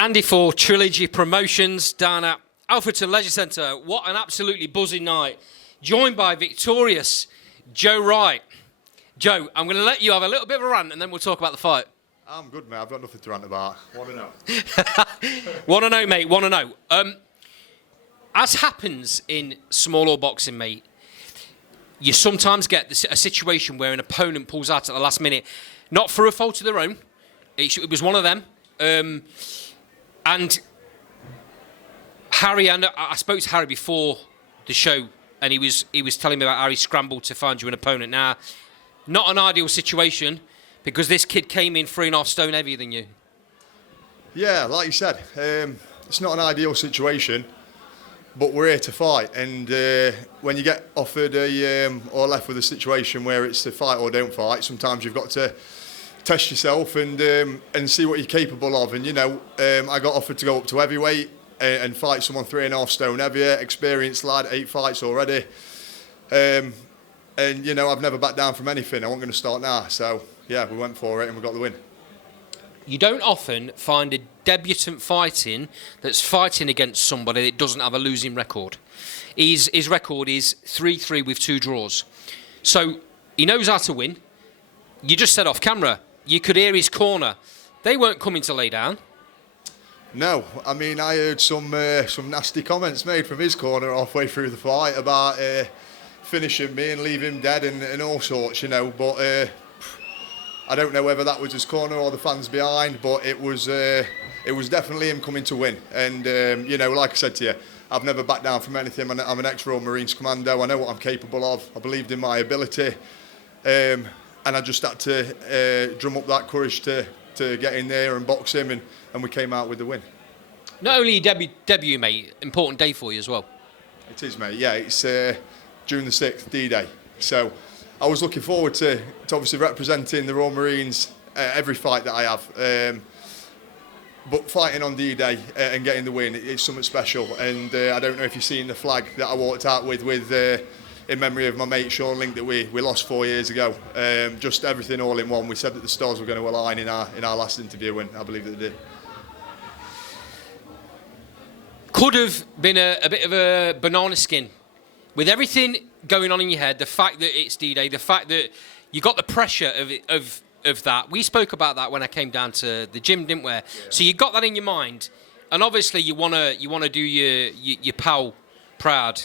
Andy for Trilogy Promotions down at Alfreton Leisure Centre. What an absolutely buzzing night. Joined by victorious Joe Wright. Joe, I'm going to let you have a little bit of a rant and then we'll talk about the fight. I'm good, mate. I've got nothing to rant about. Want to know? Want to know, mate. Want to know. As happens in smaller boxing, mate, you sometimes get a situation where an opponent pulls out at the last minute, not for a fault of their own. It was one of them. And Harry, I spoke to Harry before the show, and he was telling me about how he scrambled to find you an opponent. Now, not an ideal situation, because this kid came in 3.5 stone heavier than you. Yeah, like you said, it's not an ideal situation, but we're here to fight. And when you get offered or left with a situation where it's to fight or don't fight, sometimes you've got to test yourself and see what you're capable of. And I got offered to go up to heavyweight and fight someone 3.5 stone heavier, experienced lad, 8 fights already. And I've never backed down from anything. I wasn't going to start now, so yeah, we went for it and we got the win. You don't often find a debutant fighting that's fighting against somebody that doesn't have a losing record. His record is 3-3 with 2 draws. So he knows how to win. You just said off camera, you could hear his corner. They weren't coming to lay down. No, I mean, I heard some nasty comments made from his corner halfway through the fight about finishing me and leave him dead and all sorts, but I don't know whether that was his corner or the fans behind, but it was definitely him coming to win. And, like I said to you, I've never backed down from anything. I'm an ex-Royal Marines commando. I know what I'm capable of. I believed in my ability. And I just had to drum up that courage to get in there and box him, and we came out with the win. Not only debut, mate, important day for you as well. It is, mate. Yeah, it's June the 6th, D-Day. So I was looking forward to obviously representing the Royal Marines every fight that I have. But fighting on D-Day and getting the win, it's something special. And I don't know if you've seen the flag that I walked out with in memory of my mate Sean Link that we lost 4 years ago. Just everything all in one. We said that the stars were going to align in our last interview, and I believe that they did. Could have been a bit of a banana skin. With everything going on in your head, the fact that it's D-Day, the fact that you got the pressure of that. We spoke about that when I came down to the gym, didn't we? Yeah. So you got that in your mind, and obviously you wanna do your pal proud.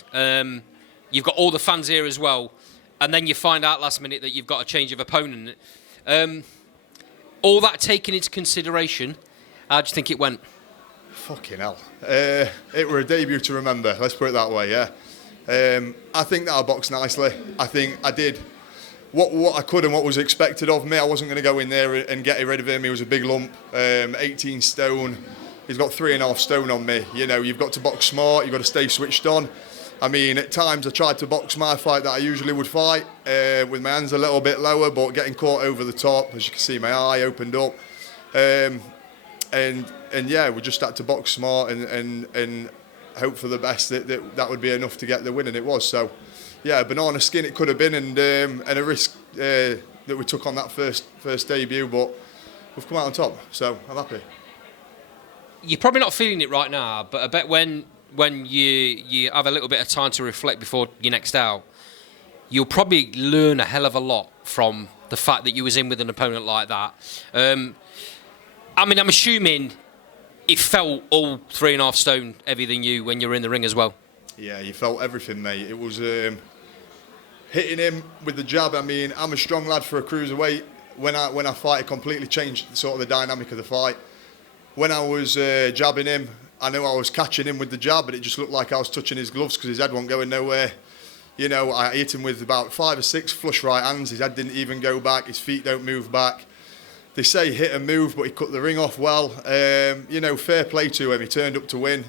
You've got all the fans here as well, and then you find out last minute that you've got a change of opponent. All that taken into consideration, how do you think it went? Fucking hell. It were a debut to remember, let's put it that way, yeah. I think that I boxed nicely. I think I did what I could and what was expected of me. I wasn't going to go in there and get rid of him. He was a big lump, 18 stone. He's got 3.5 stone on me. You've got to box smart, you've got to stay switched on. I mean, at times I tried to box my fight that I usually would fight with my hands a little bit lower, but getting caught over the top. As you can see, my eye opened up. And yeah, we just had to box smart and hope for the best that would be enough to get the win, and it was. So yeah, banana skin it could have been, and a risk that we took on that first debut, but we've come out on top, so I'm happy. You're probably not feeling it right now, but I bet when you have a little bit of time to reflect before your next out, you'll probably learn a hell of a lot from the fact that you was in with an opponent like that. I'm assuming it felt all 3.5 stone heavier than you when you were in the ring as well. Yeah, you felt everything, mate. It was hitting him with the jab. I mean, I'm a strong lad for a cruiserweight. When I fight, it completely changed sort of the dynamic of the fight. When I was jabbing him, I know I was catching him with the jab, but it just looked like I was touching his gloves because his head wasn't going nowhere. I hit him with about 5 or 6 flush right hands. His head didn't even go back. His feet don't move back. They say hit and move, but he cut the ring off well. Fair play to him. He turned up to win.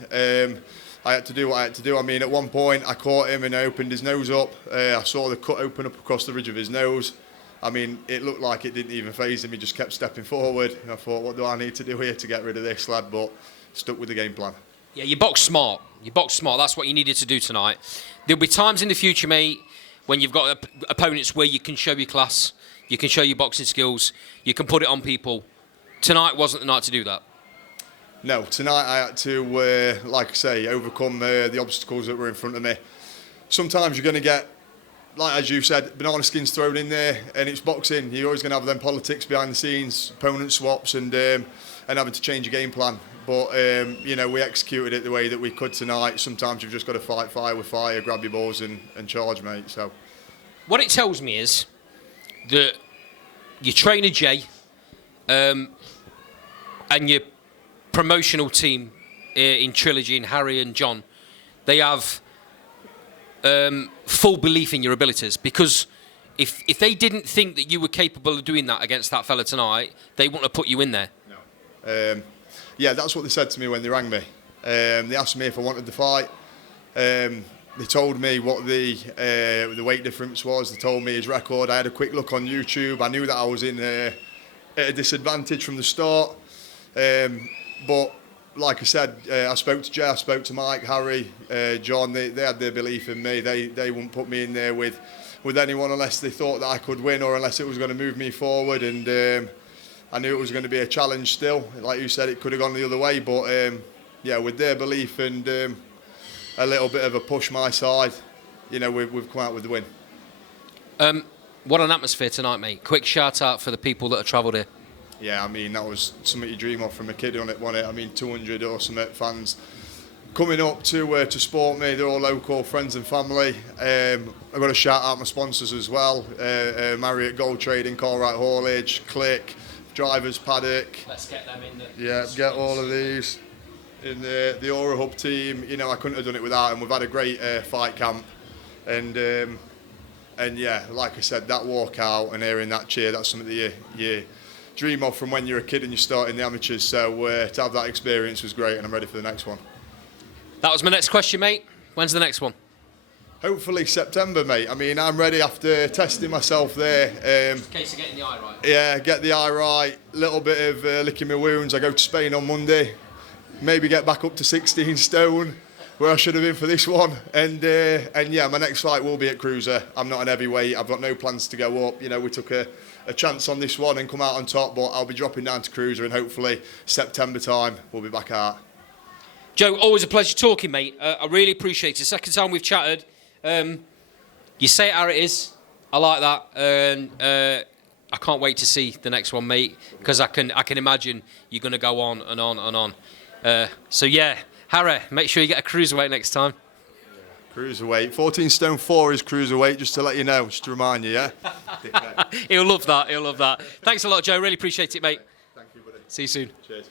I had to do what I had to do. I mean, at one point, I caught him and I opened his nose up. I saw the cut open up across the ridge of his nose. I mean, it looked like it didn't even faze him. He just kept stepping forward. And I thought, what do I need to do here to get rid of this lad? But stuck with the game plan. Yeah, you box smart. That's what you needed to do tonight. There'll be times in the future, mate, when you've got opponents where you can show your class, you can show your boxing skills, you can put it on people. Tonight wasn't the night to do that. No, tonight I had to, like I say, overcome the obstacles that were in front of me. Sometimes you're going to get, like as you said, banana skins thrown in there, and it's boxing. You're always going to have them politics behind the scenes, opponent swaps, and having to change your game plan. But we executed it the way that we could tonight. Sometimes you've just got to fight fire with fire, grab your balls and charge, mate. So, what it tells me is that your trainer Jay and your promotional team in Trilogy, and Harry and John, they have full belief in your abilities, because if they didn't think that you were capable of doing that against that fella tonight, they wouldn't have put you in there. No. Yeah, that's what they said to me when they rang me. They asked me if I wanted the fight. They told me what the weight difference was. They told me his record. I had a quick look on YouTube. I knew that I was in at a disadvantage from the start. But like I said, I spoke to Jay, I spoke to Mike, Harry, John. They had their belief in me. They wouldn't put me in there with anyone unless they thought that I could win, or unless it was going to move me forward. And I knew it was going to be a challenge still. Like you said, it could have gone the other way. But yeah, with their belief and a little bit of a push my side, we've come out with the win. What an atmosphere tonight, mate. Quick shout out for the people that have travelled here. Yeah, I mean, that was something you dream of from a kid on it, wasn't it? I mean, 200 or some fans coming up to support me. They're all local friends and family. I've got to shout out my sponsors as well. Marriott Gold Trading, Wright Haulage, Click, Drivers Paddock. Let's get them in. Yeah, get all of these. In the Aura Hub team, I couldn't have done it without them. We've had a great fight camp. And yeah, like I said, that walkout and hearing that cheer, that's something that you dream of from when you're a kid and you start in the amateurs. So to have that experience was great, and I'm ready for the next one. That was my next question, mate. When's the next one? Hopefully September, mate. I mean, I'm ready after testing myself there. In case of getting the eye right. Yeah, get the eye right, little bit of licking my wounds. I go to Spain on Monday, maybe get back up to 16 stone, where I should have been for this one. And yeah, my next fight will be at cruiser. I'm not an heavyweight. I've got no plans to go up. We took a chance on this one and come out on top, but I'll be dropping down to cruiser, and hopefully September time we'll be back out. Joe, always a pleasure talking, mate. I really appreciate it. Second time we've chatted. You say it how it is. I like that. And I can't wait to see the next one, mate, because I can imagine you're going to go on and on and on. So yeah, Harry, make sure you get a cruiserweight next time. Cruiserweight. 14 stone 4 is cruiserweight, just to let you know, just to remind you, yeah? He'll love that. He'll love that. Thanks a lot, Joe. Really appreciate it, mate. Thank you, buddy. See you soon. Cheers.